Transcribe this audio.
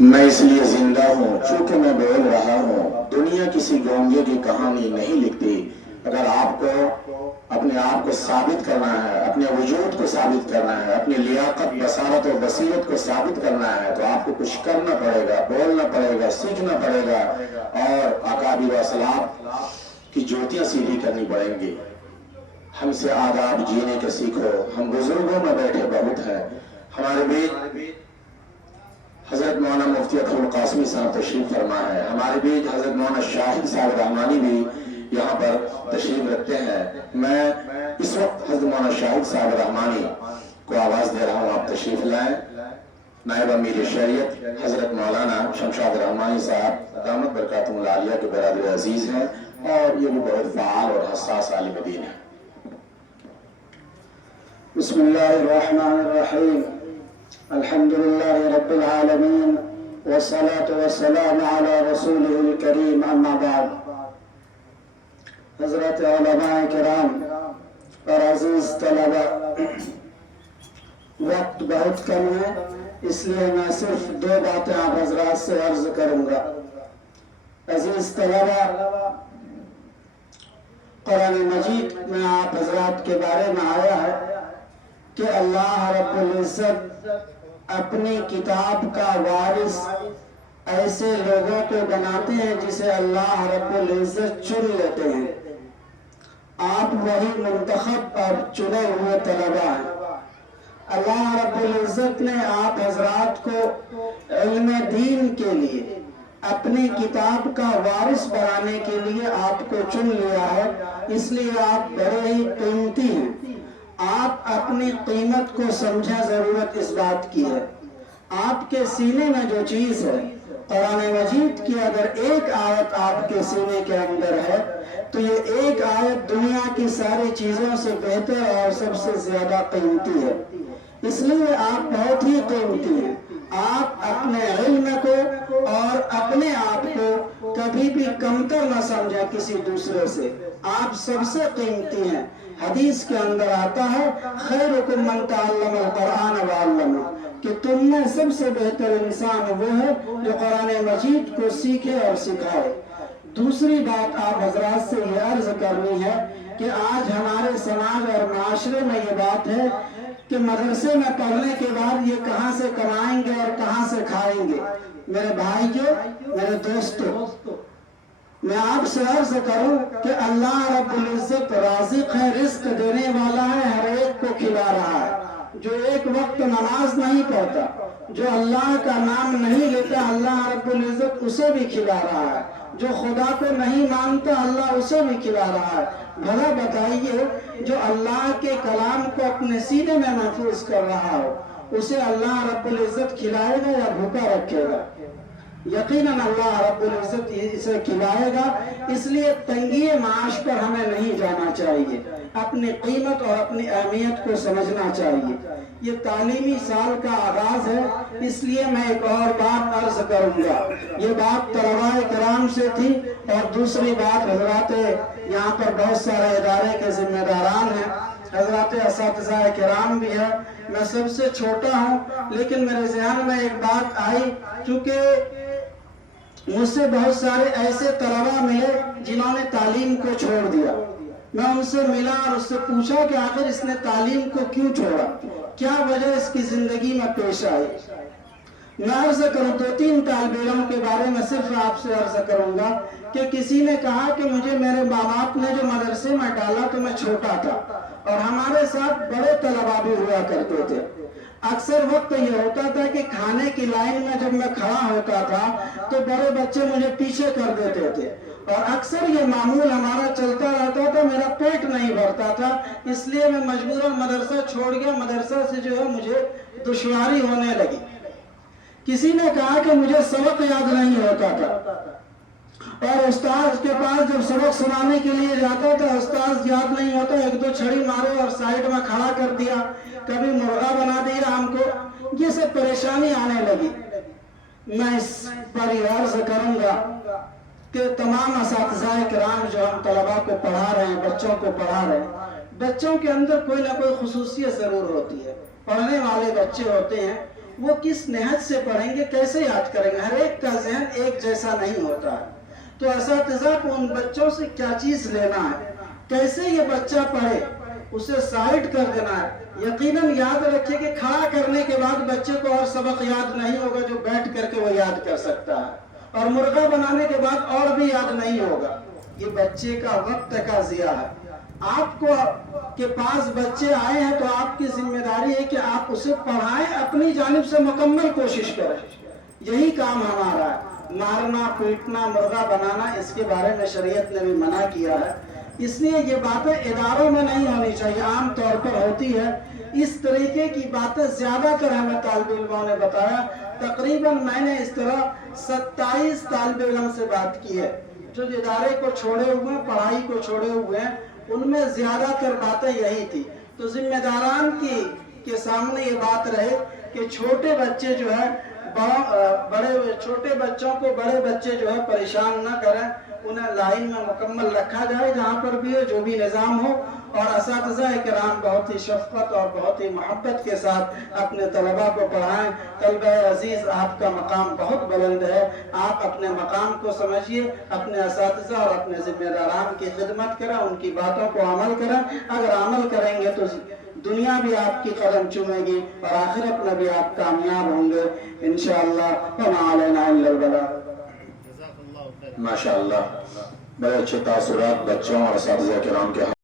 میں اس لیے زندہ ہوں چونکہ میں بول رہا ہوں۔ دنیا کسی گونگے کی کہانی نہیں لکھتی۔ اگر آپ کو اپنے آپ کو ثابت کرنا ہے، اپنے وجود کو ثابت کرنا ہے، اپنی لیاقت، بصارت اور بصیرت کو ثابت کرنا ہے تو آپ کو کچھ کرنا پڑے گا، بولنا پڑے گا، سیکھنا پڑے گا اور اکابر و اسلاف کی جوتیاں سیدھی کرنی پڑیں گی۔ ہم سے آداب جینے کے سیکھو۔ ہم بزرگوں میں بیٹھے بہت ہیں۔ ہمارے بیچ حضرت مولانا مفتی اکرم قاسمی صاحب تشریف فرما ہے۔ ہمارے بیچ حضرت مولانا شاہد صاحب رحمانی بھی یہاں پر تشریف رکھتے ہیں۔ میں اس وقت حضرت مولانا شاہد صاحب رحمانی کو آواز دے رہا ہوں، آپ تشریف لائیں۔ نائب امیر شریعت حضرت مولانا شمشاد رحمانی صاحب دامت برکاتہم العالیہ کے برادر عزیز ہیں اور یہ بھی بہت فعال اور حساس عالم دین ہیں۔ بسم اللہ الرحمن الرحیم، الحمد للہ رب العالمین والصلاة والسلام علی رسولہ الکریم، اما بعد۔ حضرت علماء کرام اور عزیز طلبہ، وقت بہت کم ہے، اس لیے میں صرف 2 باتیں آپ حضرات سے عرض کروں گا۔ عزیز طلبہ، قرآن مجید میں آپ حضرات کے بارے میں آیا ہے کہ اللہ رب العزت اپنی کتاب کا وارث ایسے لوگوں کو بناتے ہیں جسے اللہ رب العزت چن لیتے ہیں۔ آپ وہی منتخب اور چنے ہوئے طلبہ ہیں۔ اللہ رب العزت نے آپ حضرات کو علم دین کے لیے اپنی کتاب کا وارث بنانے کے لیے آپ کو چن لیا ہے، اس لیے آپ بڑے ہی قیمتی ہیں۔ آپ اپنی قیمت کو سمجھا ضرورت اس بات کی ہے۔ آپ کے سینے میں جو چیز ہے، قرآن مجید کی اگر ایک آیت آپ کے سینے کے اندر ہے تو یہ ایک آیت دنیا کی ساری چیزوں سے بہتر اور سب سے زیادہ قیمتی ہے۔ اس لیے آپ بہت ہی قیمتی ہیں۔ آپ اپنے علم کو اور اپنے آپ کو کبھی بھی کمتر نہ سمجھا کسی دوسرے سے۔ آپ سب سے قیمتی ہیں۔ حدیث کے اندر آتا ہے خیرکم من تعلم القرآن وعلمہ، کہ تم میں سب سے بہتر انسان وہ ہے جو قرآن مجید کو سیکھے اور سکھائے۔ دوسری بات آپ حضرات سے یہ عرض کرنی ہے کہ آج ہمارے سماج اور معاشرے میں یہ بات ہے کہ مدرسے میں پڑھنے کے بعد یہ کہاں سے کمائیں گے اور کہاں سے کھائیں گے۔ میرے بھائیو، میرے دوستو، میں آپ سے عرض کروں کہ اللہ رب العزت رازق ہے، رزق دینے والا ہے، ہر ایک کو کھلا رہا ہے۔ جو ایک وقت نماز نہیں پڑھتا، جو اللہ کا نام نہیں لیتا، اللہ رب العزت اسے بھی کھلا رہا ہے۔ جو خدا کو نہیں مانتا، اللہ اسے بھی کھلا رہا ہے۔ بھلا بتائیے، جو اللہ کے کلام کو اپنے سینے میں محفوظ کر رہا ہو، اسے اللہ رب العزت کھلائے گا یا بھوکا رکھے گا؟ یقیناً اللہ رب العزت اسے کھلائے گا۔ اس لیے تنگی معاش پر ہمیں نہیں جانا چاہیے، اپنی قیمت اور اپنی اہمیت کو سمجھنا چاہیے۔ یہ تعلیمی سال کا آغاز ہے، اس لیے میں ایک اور بات عرض کروں گا۔ یہ بات طلباء کرام سے تھی، اور دوسری بات حضرات یہاں پر بہت سارے ادارے کے ذمہ داران ہیں، حضرات اساتذہ کرام بھی ہیں۔ میں سب سے چھوٹا ہوں، لیکن میرے ذہن میں ایک بات آئی، چونکہ مجھ سے بہت سارے ایسے طلباء ملے جنہوں نے تعلیم کو چھوڑ دیا۔ میں ان سے ملا اور اس سے پوچھا کہ آخر اس نے تعلیم کو کیوں چھوڑا، کیا وجہ اس کی زندگی میں پیش آئی۔ میں عرض کروں 2-3 طالب علم کے بارے میں صرف آپ سے عرض کروں گا کہ کسی نے کہا کہ مجھے میرے ماں باپ نے جو مدرسے میں ڈالا تو میں چھوٹا تھا، اور ہمارے ساتھ بڑے طلباء بھی ہوا کرتے تھے۔ اکثر وقت یہ ہوتا تھا کہ کھانے کی لائن میں جب میں کھڑا ہوتا تھا تو بڑے بچے مجھے پیچھے کر دیتے تھے، اور اکثر یہ معمول ہمارا چلتا رہتا تھا، میرا پیٹ نہیں بھرتا تھا، اس لیے میں مجبوراً مدرسہ چھوڑ گیا۔ مدرسہ سے جو ہے مجھے دشواری ہونے لگی۔ کسی نے کہا کہ مجھے سبق یاد نہیں ہوتا تھا، اور استاد کے پاس جب سبق سنانے کے لیے جاتا تھا، استاد یاد نہیں ہوتا، 1-2 چھڑی مارو اور سائیڈ میں کھڑا کر دیا، کبھی مرغا بنا دیا ہم کو، یہ سب پریشانی آنے لگی۔ میں اس پر عرض کروں گا کہ تمام اساتذہ کرام جو ہم طلباء کو پڑھا رہے ہیں، بچوں کو پڑھا رہے ہیں، بچوں کے اندر کوئی نہ کوئی خصوصیت ضرور ہوتی ہے۔ پڑھنے والے بچے ہوتے ہیں، وہ کس نہج سے پڑھیں گے, کیسے یاد کریں گے. ہر ایک کا ذہن ایک جیسا نہیں ہوتا ہے. تو اساتذہ کو ان بچوں سے کیا چیز لینا ہے, کیسے یہ بچہ پڑھے, اسے سائڈ کر دینا ہے. یقیناً یاد رکھیے کہ کھڑا کرنے کے بعد بچے کو اور سبق یاد نہیں ہوگا جو بیٹھ کر کے وہ یاد کر سکتا ہے, اور مرغا بنانے کے بعد اور بھی یاد نہیں ہوگا. یہ بچے کا وقت کا ضیاع ہے. آپ کو کے پاس بچے آئے ہیں تو آپ کی ذمہ داری ہے کہ آپ اسے پڑھائیں, اپنی جانب سے مکمل کوشش کریں. یہی کام ہمارا ہے. مارنا, پیٹنا, مرغا بنانا, اس کے بارے میں شریعت نے بھی منع کیا ہے. اس لیے یہ باتیں اداروں میں نہیں ہونی چاہیے, عام طور پر ہوتی ہے. اس طریقے کی باتیں زیادہ تر ہمیں طالب علموں نے بتایا. تقریباً میں نے اس طرح 27 طالب علم سے بات کی ہے جو ادارے کو چھوڑے ہوئے ہیں, پڑھائی کو چھوڑے ہوئے ہیں. ان میں زیادہ تر باتیں یہی تھی. تو ذمہ داران کے سامنے یہ بات رہے کہ چھوٹے بچے جو ہے چھوٹے بچوں کو بڑے بچے جو ہے پریشان نہ کریں, انہیں لائن میں مکمل رکھا جائے جہاں پر بھی ہے, جو بھی نظام ہو. اور اساتذہ کرام بہت ہی شفقت اور بہت ہی محبت کے ساتھ اپنے طلباء کو پڑھائیں. طلبہ عزیز, آپ کا مقام بہت بلند ہے. آپ اپنے مقام کو سمجھیے, اپنے اساتذہ اور اپنے ذمہ داران کی خدمت کریں, ان کی باتوں کو عمل کریں. اگر عمل کریں گے تو دنیا بھی آپ کی قدم چومے گی اور آخرت میں بھی آپ کامیاب ہوں گے انشاءاللہ. وما علینا الا البلاغ. ماشاءاللہ, بڑے اچھے تاثرات بچوں اور اساتذہ کرام کے